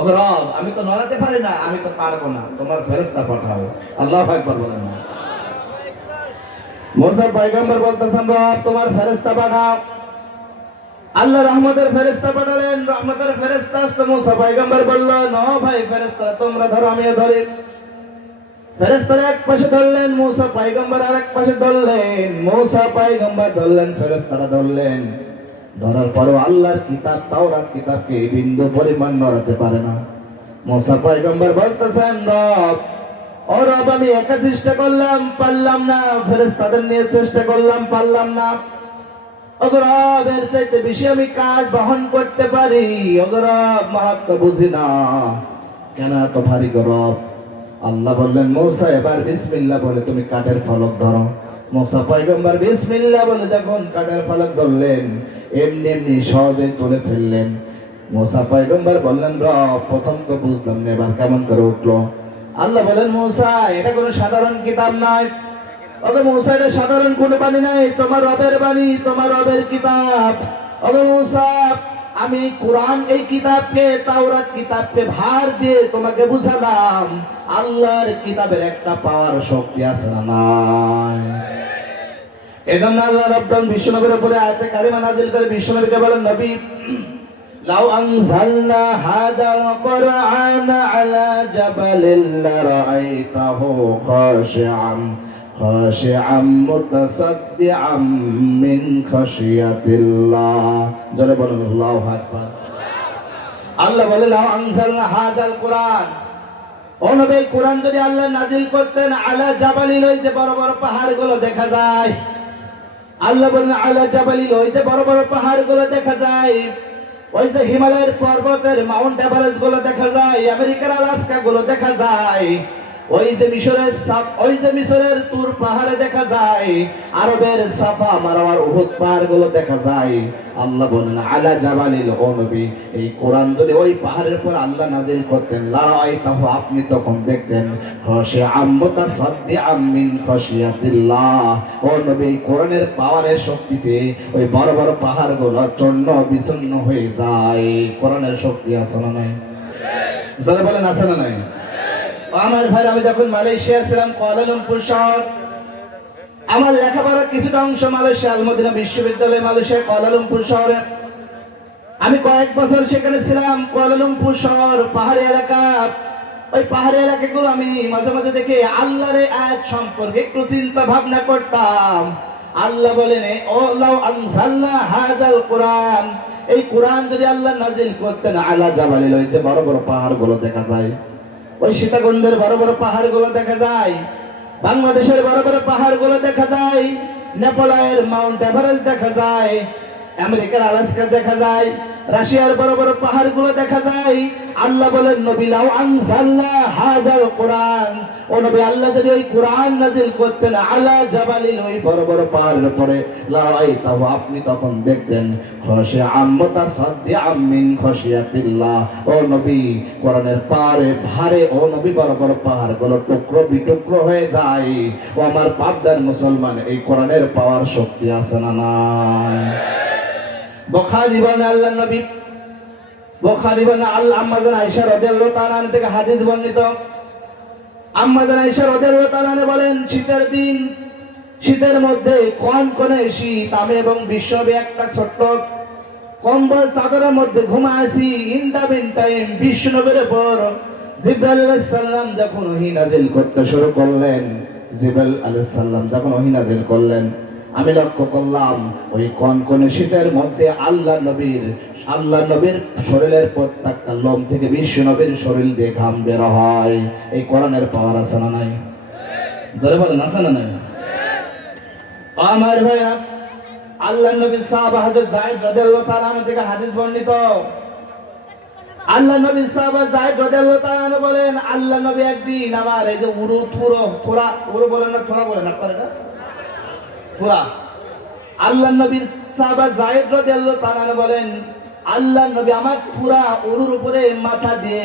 রব, আমি তো নড়াতে পারি না, আমি তো পারব না। তোমার ফেরেশতা পাঠাও। আল্লাহ একবার বলেন। না মোসা পয়গম্বর বলতেছেন, রব, তোমার ফেরেশতা পাঠাও। আল্লাহ রহমতের ফেরেশতা পাঠালেন, রহমতের ফেরেশতা আসলে। মোসা পয়গম্বর বলল, ন ভাই ফেরেশতা তোমরা ধরো, আমিও ধরি। ফেরেশতারা এক পাশে ধরলেন, মৌসা পাইগম্বর আর এক পাশে ধরলেন, মৌসা পাইগম্বর ধরলেন, ফেরেশতারা ধরলেন। ধরার পরও আল্লাহর কিতাব, তাওরাত কিতাবকে বিন্দু পরিমাণ নড়াতে পারে না। মৌসা পাইগম্বর বলতেছেন রব, ও আমি একা চেষ্টা করলাম, পারলাম না। ফেরেশতাদের নিয়ে চেষ্টা করলাম, পারলাম না। অগরব এর চাইতে বেশি আমি কাজ বহন করতে পারি। অগরব মাহাত্ম বুঝি না। কেন এত ভারী গরব আল্লাহ বললেন, মৌসা, এবার বিসমিল্লাহ বলে তুমি কাঠের ফলক ধরো। বলে যখন ধরলেন, এমনি এমনি তুলে ফেললেন। মৌসা বললেন প্রথম তো এবার কেমন করে আল্লাহ বলেন এটা কোনো সাধারণ কিতাব নয়। সাধারণ কোনো বাণী নাই। তোমার রবের বাণী, তোমার রবের কিতাব। আমি কোরআন এই কিতাবকে, তাওরাত কিতাবকে ভার দিয়ে তোমাকে বুঝালাম। আল্লাহর কিতাবের একটা পাওয়ার শক্তি আছে না নাই? এজন্য আল্লাহ রাব্বাল বিশ্বনবীর উপরে আয়াতে কারিমা নাযিল করে বিশ্বনবীকে বলেন, নবী, লাউ আনজালনা হাদাল কুরআন আলা জাবালিন লারাআইতাহু খাশিআম মুতাসাদ্দিআম মিন খাশিয়াতিল্লাহ। জোরে বলেন, আল্লাহু আকবার। আল্লাহ বলে, লাউ আনজালনা হাদাল কুরআন। ও নবী, কোরআন যদি আল্লাহ নাজিল করতেন, আলা জাবালিল ওই যে বড় বড় পাহাড়গুলো দেখা যায়। আল্লাহ বলেন, আলা জাবালিল, ওই যে বড় বড় পাহাড়গুলো দেখা যায়, ওই যে হিমালয়ের পর্বতের মাউন্ট এভারেস্টগুলো দেখা যায়, আমেরিকার আলাস্কা গুলো দেখা যায়। ওই যে মিশরের ওই যে মিশরের তুর পাহাড়ে দেখা যায়, আরবের সাফা মারওয়ার উহুদ পাহাড়গুলো দেখা যায়। আল্লাহ বলেন আলা জাবালিল ও নবী এই কোরআন যদি ওই পাহাড়ের পর আল্লাহ নাজিল করতেন লারাই তাহ আপনি তখন দেখতেন। খসে আম্মতা সদ্দি আমিন খসিয়াতিল্লাহ ও নবী, এই কোরআনের পাওয়ারের শক্তিতে ওই বড় বড় পাহাড়গুলো চন্ন বিচন্ন হয়ে যায়। কোরআনের শক্তি আছে না নাই? বলেন, আছে না নাই? আমার ভাই, আমি যখন মালয়েশিয়া ছিলাম, কুয়ালালামপুর শহর, আমার লেখাপড়ার কিছুটা অংশ মালয়েশিয়া, আলমদিনা বিশ্ববিদ্যালয় মালয়েশিয়া, কুয়ালালামপুর শহরে। আমি কয়েক বছর সেখানে ছিলাম, কুয়ালালামপুর শহর, পাহাড়ি এলাকা। ওই পাহাড়ি এলাকাগুলো আমি মাঝে মাঝে দেখে আল্লাহর আয়াত সম্পর্কে একটু চিন্তা ভাবনা করতাম। আল্লাহ বলেন ও লাউ আনজালনা হাযাল কোরআন। এই কোরআন যদি আল্লাহ নাজিল করতেন, আলা জাবালিল, ওই যে বড় বড় পাহাড়গুলো দেখা যায়। ওই সীতাকুণ্ডের বড় বড় পাহাড়গুলো দেখা যায়। বাংলাদেশের বড় বড় পাহাড়গুলো দেখা যায়। নেপালের মাউন্ট এভারেস্ট দেখা যায়। আমেরিকার আলাস্কা দেখা যায়। রাশিয়ার বড় বড় পাহাড়গুলো দেখা যায়। আল্লাহ বলেন, নবী, লাউ আনজালনা হাযাল কোরআন। ও নবী, আল্লাহ যদি ওই কোরআন নাজিল করতেন, আলা জাবালিল ওই বড় বড় পাহাড়ের উপরে লড়াই তাও আপনি তখন দেখতেন খসে আম্মতা সাদ্দি আমিন খসিয়াতিল্লাহ। ও নবী, কোরআনের পারে ভারে ও নবী বড় বড় পাহাড়গুলো টুকরো বিটুকরো হয়ে যায়। ও আমার পাবদার মুসলমান, এই কোরআনের পাওয়ার শক্তি আছে না নাই? বখারি বলেন, আল্লাহ নবী বখারি আম্মাজান থেকে হাদিস বর্ণিত। আম্মাজান বলেন, শীতের দিন, শীতের মধ্যে কোন কনে শীত, আমি এবং বিশ্ববে একটা ছোট্ট কম্বল চাদরের মধ্যে ঘুমা আছি ইন দা মিন টাইম বিষ্ণুনবীর উপর জিব্রাইল আলাইহিস যখন ওহী নাজিল করতে শুরু করলেন, জিব্রাইল আলাইহিস সালাম যখন ওহী নাজিল করলেন আমি লক্ষ্য করলাম, ওই কনকনে শীতের মধ্যে আল্লাহ নবীর আল্লাহ নবীর শরীরের প্রত্যেকটা লোম থেকে বিশ্ব নবীর শরীর দিয়ে ঘাম বের হয়। এই কোরআনের পাওয়ার আছে না নাই? জোরে বলেন, আছে না নাই? আমার ভাইয়া, আল্লাহ নবী সাহাবা তাআলা আনহু থেকে হাদিস বর্ণিত। আল্লাহ নবী সাহাবা যায়েদ রাদিয়াল্লাহু তাআলা বলেন, আল্লাহ নবী একদিন আমার এই যে উরু, থুরো থোরা উরু বলেন না থোরা বলেন, আপনারা আল্লাহ নবী সাহাবা আনহু বলেন, আল্লাহ নবী আমার পুরা উপরে মাথা দিয়ে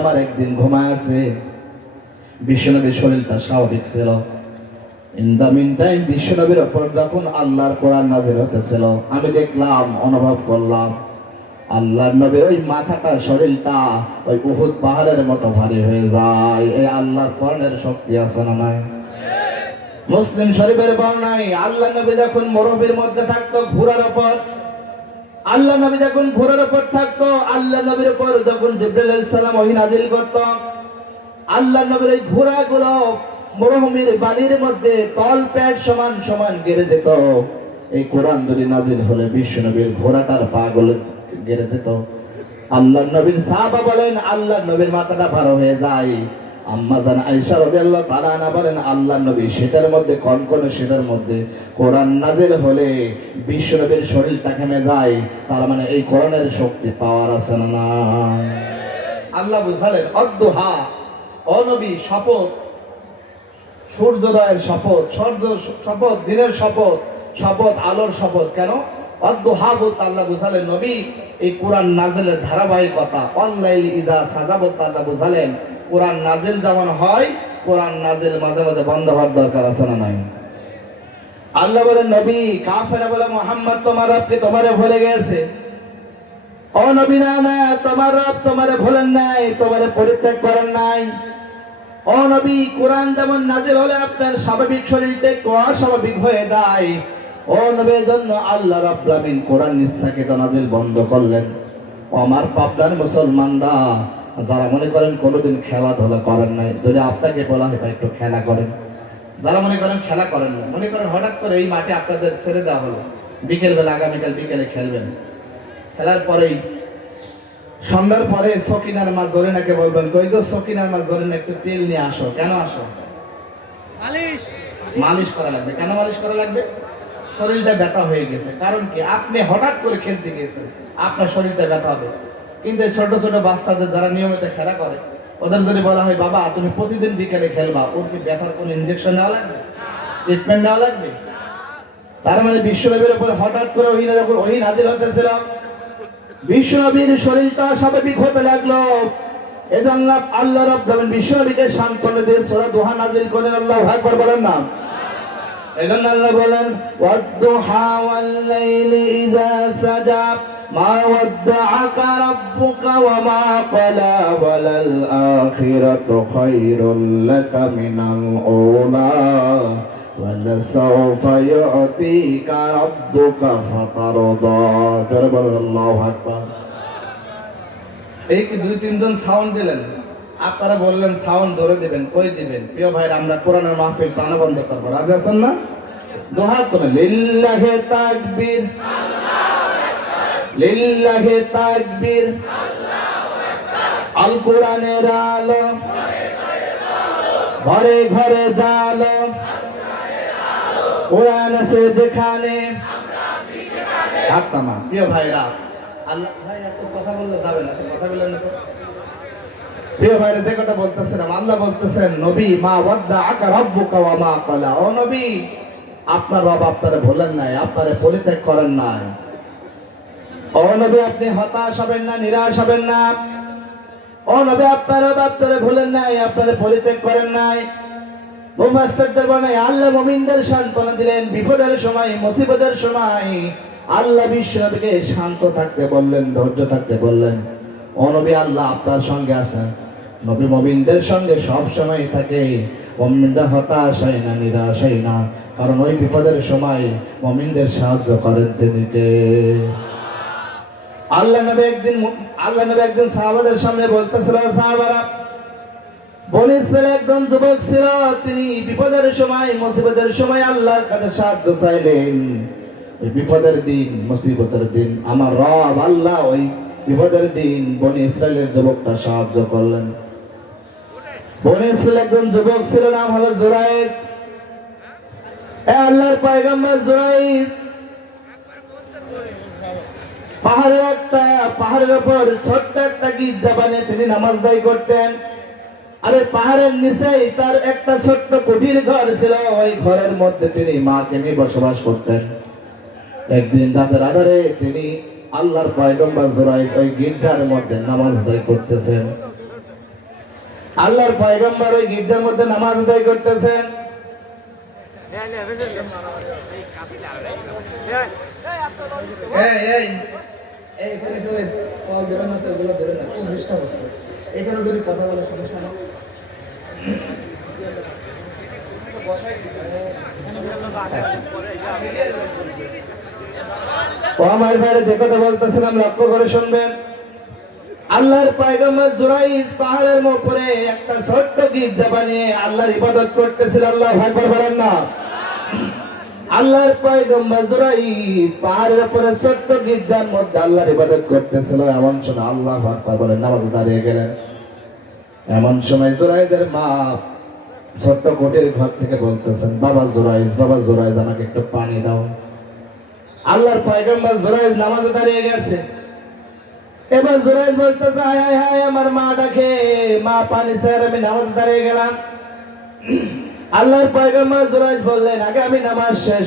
আমার একদিন ঘুমায় আছে। নবীর শরীরটা স্বাভাবিক ছিল। ইন মিন টাইম যখন আল্লাহর কোরআন নাজিল হতেছিল, আমি দেখলাম, অনুভব করলাম আল্লাহর নবীর ওই মাথাটা, শরীরটা ওই উহুদ পাহাড়ের মতো ভারী হয়ে যায়। এই আল্লাহর কোরআনের শক্তি আছে না নাই? মুসলিম শরীফের বর্ণায়, আল্লাহ নবী যখন মরবের মধ্যে থাকতো ঘোড়ার ওপর, আল্লাহ নবী যখন ঘোড়ার ওপর থাকতো, আল্লাহ নবীর উপর যখন জিব্রাইল আলাইহিস সালাম ওহী নাজিল করত, আল্লাহ নবীর এই ঘোড়াগুলো মরুভূমির বালির মধ্যে তল পেট সমান সমান গেড়ে যেত। এই কোরআন যদি নাজিল হলে বিশ্ব নবীর ঘোড়াটার পা গুলো গেড়ে যেত। আল্লাহ নবীর সাহাবা বলেন, আল্লাহ নবীর মাথাটা ভার হয়ে যায়। বলেন, আল্লাহ নবী মধ্যে কনকনে মধ্যে কোরআন হলে বিশ্ব নবীর যায় তার মানে এই কোরআনের শক্তি পাওয়ার আছে না? আল্লাহ বুঝালেন শপথ, সূর্যোদয়ের শপথ, সূর্য শপথ, দিনের শপথ শপথ, আলোর শপথ, কেন অদ্দুহা বলতে আল্লাহ বুঝালেন, নবী, এই কোরআন নাজেলের ধারাবাহিকতা অনলাইন ইদা সাজা বলতে আল্লাহ বুঝালেন কোরআন নাজেল যেমন হয়, কোরআন নাজেল মাঝে মাঝে বন্ধ হওয়ার দরকার আছে না নাই? আল্লাহ বলে নবী কাফেরা বলে, মোহাম্মদ, তোমার রবকে তোমারে ভুলে গেছে? ও নবী, না না, তোমার রব তোমারে ভুলেন নাই, তোমারে পরিত্যাগ করেন নাই। ও নবী, কোরআন যেমন নাজিল হলে আপনার স্বাভাবিক শরীরটা একটু অস্বাভাবিক হয়ে যায়। ও নবীর জন্য আল্লাহ রাব্বুল আমিন কোরআন ইচ্ছাকৃত নাজিল বন্ধ করলেন। আমার পাবনার মুসলমানরা যারা মনে করেন কোনোদিন খেলাধুলা করেন নাই যদি আপনাকে বলা হয় একটু খেলা করেন। যারা মনে করেন খেলা করেন না মনে করেন হঠাৎ করে এই মাঠে আপনাদের ছেড়ে দেওয়া হলো বিকেল বেলা আগামীকাল বিকেলে খেলবেন। খেলার পরেই সন্ধ্যার পরে সকিনার মা জরিনাকে বলবেন কই গো সকিনার মা জরিনা একটু তেল নিয়ে আসো। কেন আসো? মালিশ। মালিশ করা লাগবে। কেন মালিশ করা লাগবে? শরীরটা ব্যথা হয়ে গেছে। কারণ কি? আপনি হঠাৎ করে খেলতে গিয়েছেন। আপনার শরীরটা ব্যথা হবে। কিন্তু ছোট ছোট বাচ্চাদের যারা নিয়মিত খেলা করে, ওদের যদি বলা হয়, বাবা, তুমি প্রতিদিন বিকেলে খেলবা, ওর কি ব্যথার কোনো ইনজেকশন নেওয়া লাগবে? ট্রিটমেন্ট নেওয়া লাগবে? তার মানে বিশ্বনবীর উপর হঠাৎ করে ওই যখন ওই নাজিল হতেছিল বিশ্বনবীর শরীরটা স্বাভাবিক হতে লাগল। এজন্য আল্লাহ রাব্বুল বিশ্বনবীকে দিয়ে সূরা দোহা করেন আল্লাহু বলেন না। এজন্য আল্লাহ বলেন ইযা সাজা। মা ওয়াদ্দাআকা রাব্বুকা ওয়া মা ক্বালা ওয়ালাল আখিরাতু খায়রুল লাকা মিনাল উলা ولسوف يعطيك ربك فترضى জোরে বলেন আল্লাহু আকবার এই কি দুই তিনজন সাউন্ড দিলেন আপনারা বললেন সাউন্ড ধরে দিবেন কই দিবেন প্রিয় ভাইরা আমরা কোরআনের মাহফিল প্রাণবন্ধ করবো রাজি আছেন না দোহা করে লিল্লাহে তাকবীর লিল্লাহে তাকবীর। আল কোরআনের আলো। ঘরে ঘরে জালো। কোরআন আছে যেখানে। হাত্তামা প্রিয় ভাইরা। প্রিয় ভাইরা যে কথা বলতেছিলাম আল্লাহ বলতেছেন নবী মা ওয়াদ্দা আকা রব্বুকা ওয়া মা ক্বালা। ও নবী আপনার রব আপনারে ভুলেন নাই আপনারে পরিত্যাগ করেন নাই। ও নবী, আপনি হতাশ হবেন না, নিরাশ হবেন না। ও নবী, আপনার রব ভুলেন নাই, আপনারে পরিত্যাগ করেন নাই। আল্লাহ মুমিনদের সান্ত্বনা দিলেন, বিপদের সময়, মুসিবতের সময়। আল্লাহ বিশ্বনবীকে শান্ত থাকতে বললেন, ধৈর্য থাকতে বললেন। ও নবী, আল্লাহ আপনার সঙ্গে আছেন। নবী মুমিনদের সঙ্গে সব সময় থাকে। মুমিনরা হতাশ হয় না, নিরাশ হয় না। কারণ ওই বিপদের সময় মমিনদের সাহায্য করেন তিনি আল্লাহ নবী একদিন আল্লাহ নবী একদিন সাহাবাদের সামনে বলতেছিল সাহাবারা ইসরায়েল একজন যুবক ছিল, তিনি বিপদের সময়, মুসিবতের সময় আল্লাহর কাছে সাহায্য চাইলেন। বিপদের দিন, মুসিবতের দিন, আমার রব আল্লাহ ওই বিপদের দিন বনি ইসরায়েলের যুবকটা সাহায্য করলেন। বনি ইসরায়েল একজন যুবক ছিল, নাম হলো জুরাইদ। এ আল্লাহর পয়গম্বর জুরাইদ। পাহাড়ের একটা, পাহাড়ের উপর ছোট্ট একটা গির্জা বানিয়ে তিনি নামাজ দায়ী করতেন। আরে পাহাড়ের নিচেই তার একটা ছোট্ট কুটির ঘর ছিল, ওই ঘরের মধ্যে তিনি মাকে নিয়ে বসবাস করতেন। একদিন রাতের আধারে তিনি আল্লাহর পয়গম্বর জোরাই ওই গির্জার মধ্যে নামাজ আদায় করতেছেন। আল্লাহর পয়গম্বর ওই গির্জার মধ্যে নামাজ আদায় করতেছেন। এখানে যদি কথা বলে সমস্যা না ও আমার ভাইরা যে কথা বলতেছিলাম লক্ষ্য করে শুনবেন আল্লাহর পায়গাম্বর জুরাইজ পাহাড়ের উপরে একটা ছোট্ট গির্জা বানিয়ে আল্লাহর ইবাদত করতেছিল, আল্লাহ আকবার বলেন না। আল্লাহর পয়গম্বর জুরাইজ পাহাড়ের উপরে ছোট্ট গির্জার মধ্যে আল্লাহর ইবাদত করতেছিল, এমন সময় আল্লাহ আকবার বলে নামাজ দাঁড়িয়ে গেলেন। এমন সময় জুরাইদের মা ছোট্ট কোটের ঘর থেকে বলতেছেন, বাবা জুরাইজ বাবা জুরাইজ আমাকে একটু পানি দাও। আল্লাহর পয়গম্বর জুরাইজ নামাজে দাঁড়িয়ে গেছে। এবার সুরেশ বলতেছে, হায় হায় হায়, আমার মা ডাকে। মা পানি স্যার আমি নামাজ দাঁড়িয়ে গেলাম। আল্লাহর পয়গাম্বর সুরেশ বললেন, আগে আমি নামাজ শেষ